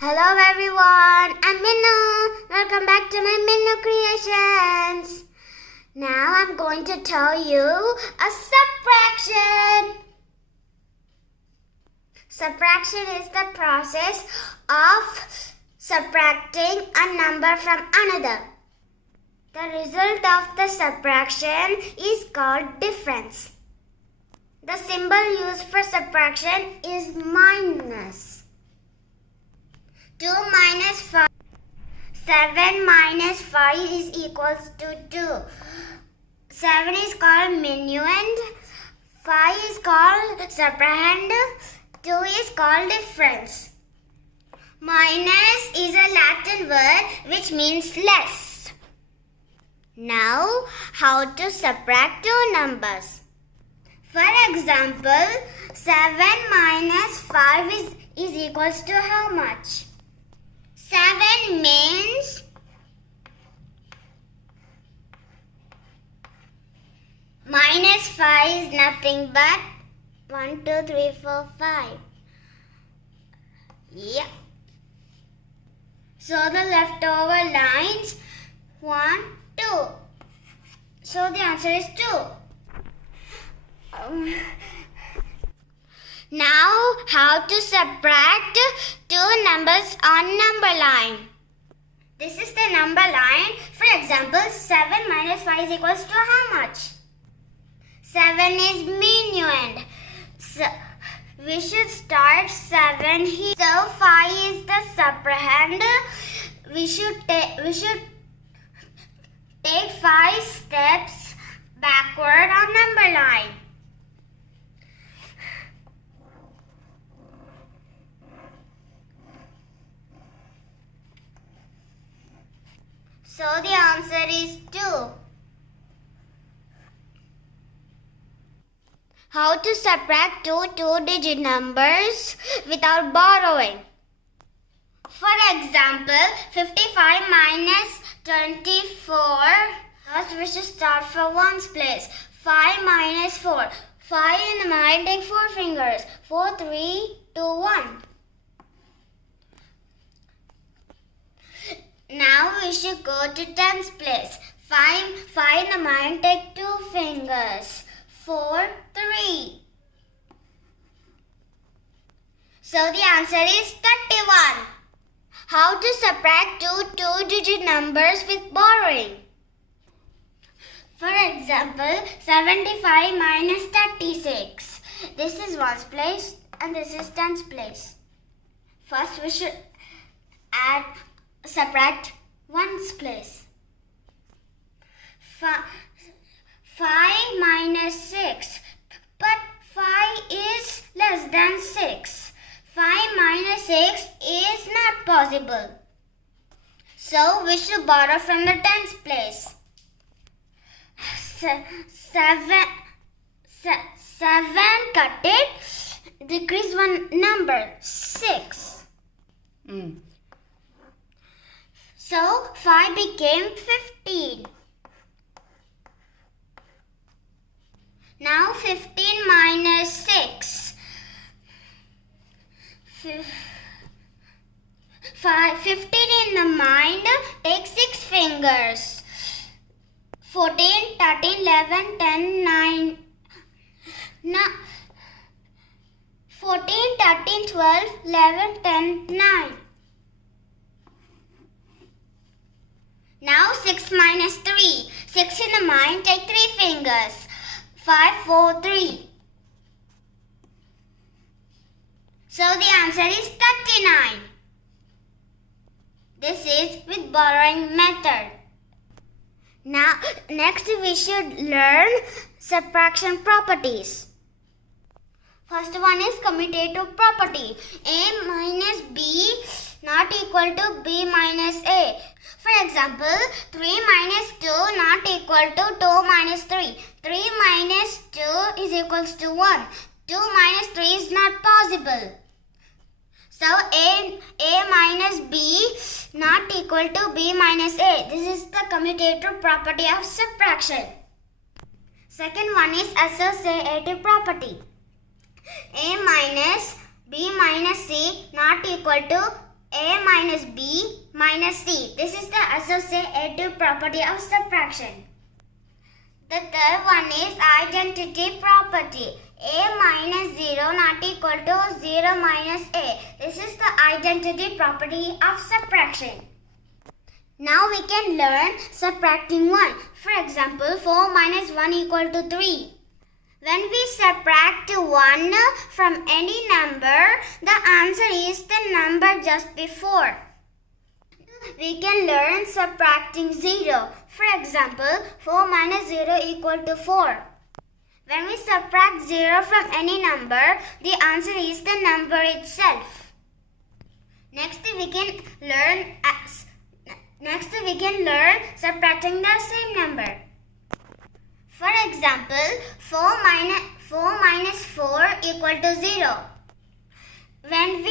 Hello everyone, I'm Minnu. Welcome back to my Minnu Creations. Now I'm going to tell you a subtraction. Subtraction is the process of subtracting a number from another. The result of the subtraction is called difference. The symbol used for subtraction is minus. 2 minus 5. 7 minus 5 is equals to 2. 7 is called minuend. 5 is called subtrahend. 2 is called difference. Minus is a Latin word which means less. Now, how to subtract two numbers? For example, 7 minus 5 is equals to how much? 7 means minus 5 is nothing but 1, 2, 3, 4, 5. Yeah. So the leftover lines 1, 2. So the answer is 2. Now, how to subtract two numbers on number line? This is the number line. For example, 7 minus 5 is equals to how much? 7 is minuend. So, we should start 7 here. So, 5 is the subtrahend. We should take 5 steps backward on number line. So the answer is 2. How to subtract two two-digit numbers without borrowing? For example, 55 minus 24. First we should start from ones place. 5 minus 4. 5 in the mind, take 4 fingers. 4, 3, 2, 1. Now we should go to tens place. 5 in the mind, take 2 fingers. 4, 3. So the answer is 31. How to subtract two two-digit numbers with borrowing? For example, 75 minus 36. This is ones place and this is tens place. First we should subtract ones place. 5 minus 6. But 5 is less than 6. 5 minus 6 is not possible. So we should borrow from the tens place. 7 cut it. Decrease one number. 6. So 5 became 15. Now 15 minus 6. 15 in the mind, take 6 fingers. 14, 13, 11, 10, 9. Now 14, 13, 12, 11, 10, 9. Now 6 minus 3. 6 in the mind, take 3 fingers. 5, 4, 3. So the answer is 39. This is with borrowing method. Now, next we should learn subtraction properties. First one is commutative property. A minus B not equal to B minus A. For example, 3 minus 2 not equal to 2 minus 3. 3 minus 2 is equals to 1. 2 minus 3 is not possible. So, A minus B not equal to B minus A. This is the commutative property of subtraction. Second one is associative property. A minus B minus C not equal to A minus B minus C. This is the associative property of subtraction. The third one is identity property. A minus 0 not equal to 0 minus A. This is the identity property of subtraction. Now we can learn subtracting 1. For example, 4 minus 1 equal to 3. When we subtract 1 from any number, the answer is the number just before. We can learn subtracting 0. For example, 4 minus 0 equal to 4. When we subtract 0 from any number, the answer is the number itself. Next we can learn subtracting the same number. For example, 4 minus 4 equal to 0. When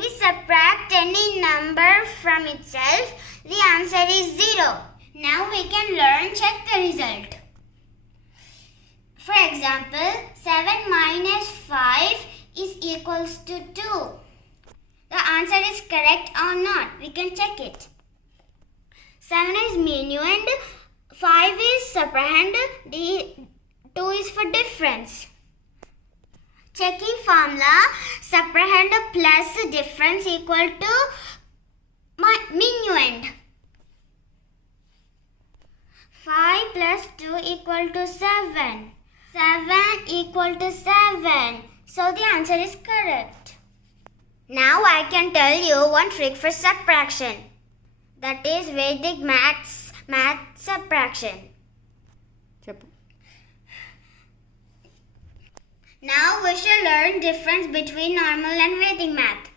we subtract any number from itself, the answer is 0. Now we can check the result. For example, 7 minus 5 is equals to 2. The answer is correct or not? We can check it. 7 is minuend, 5 is subtrahend, 2 is for difference. Checking formula, subtrahend plus difference equal to minuend. 5 plus 2 equal to 7. 7 equal to 7. So the answer is correct. Now I can tell you one trick for subtraction. That is Vedic math subtraction. Now we shall learn difference between normal and Vedic math.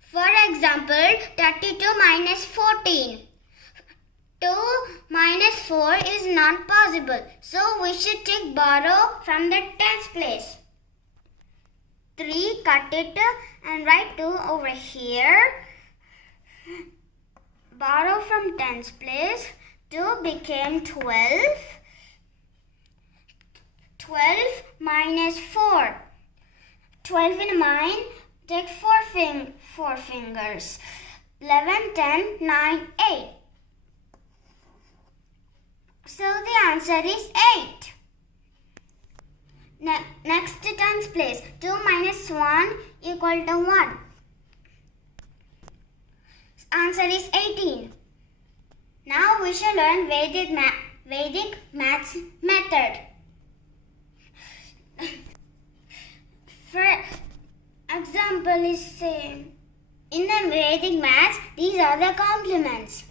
For example, 32 minus 14. 2 minus 4 is not possible. So we should take borrow from the tens place. 3, cut it and write 2 over here. Borrow from tens place. 2 became 12. 12 minus 4. 12 in mind, take 4 fingers. 11, 10, 9, 8. So the answer is 8. Next to tens place. 2 minus 1 equal to 1. Answer is 18. Now we shall learn Vedic maths method. For example is same. In the Vedic maths, these are the complements.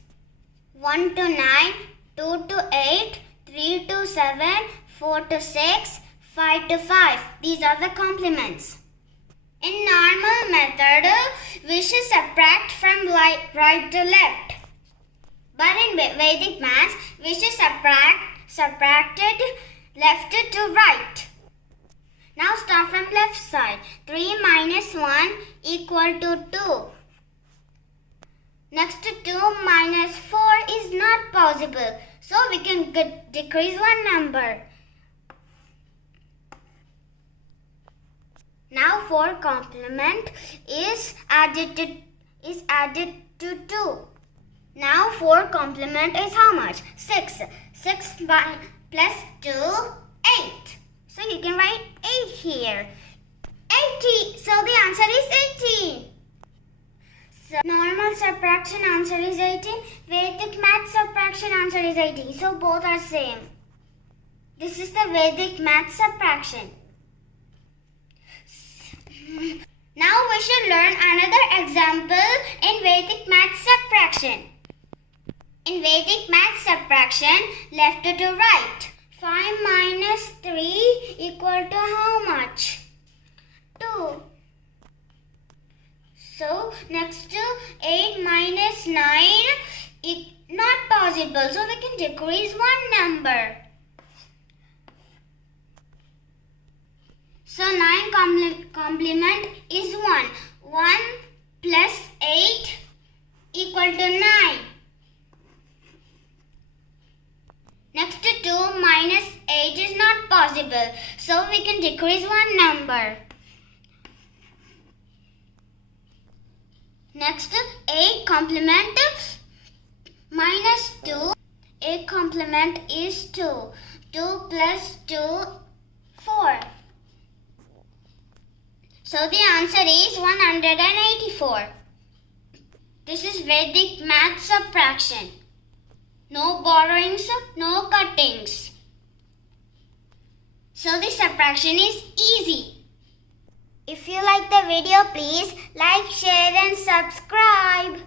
1 to 9, 2 to 8, 3 to 7, 4 to 6, 5 to 5. These are the complements. In normal method, we should subtract from right to left. But in Vedic maths, we should subtracted left to right. Now start from left side. 3 minus 1 equal to 2. Next to 2 minus 4 is not possible. So we can decrease one number. Now 4 complement is added to 2. Now 4 complement is how much? 6. 6 plus 2, 8. So you can write 8 here. 80. So the answer is 18. So normal subtraction answer is 18. Vedic math subtraction answer is 18. So both are same. This is the Vedic math subtraction. Now we should learn another example in Vedic math subtraction. In Vedic math subtraction, left to right. 5 minus 3 equal to how much? 2. So next to 8 minus 9 is not possible. So we can decrease one number. So 9 complement is 1. 1 plus 8 equal to 9. Next to 2 minus 8 is not possible. So we can decrease one number. Next, 8 complement minus 2. 8 complement is 2. 2 plus 2, 4. So the answer is 184. This is Vedic math subtraction. No borrowings, no cuttings. So the subtraction is easy. If you like the video, please like, share and subscribe.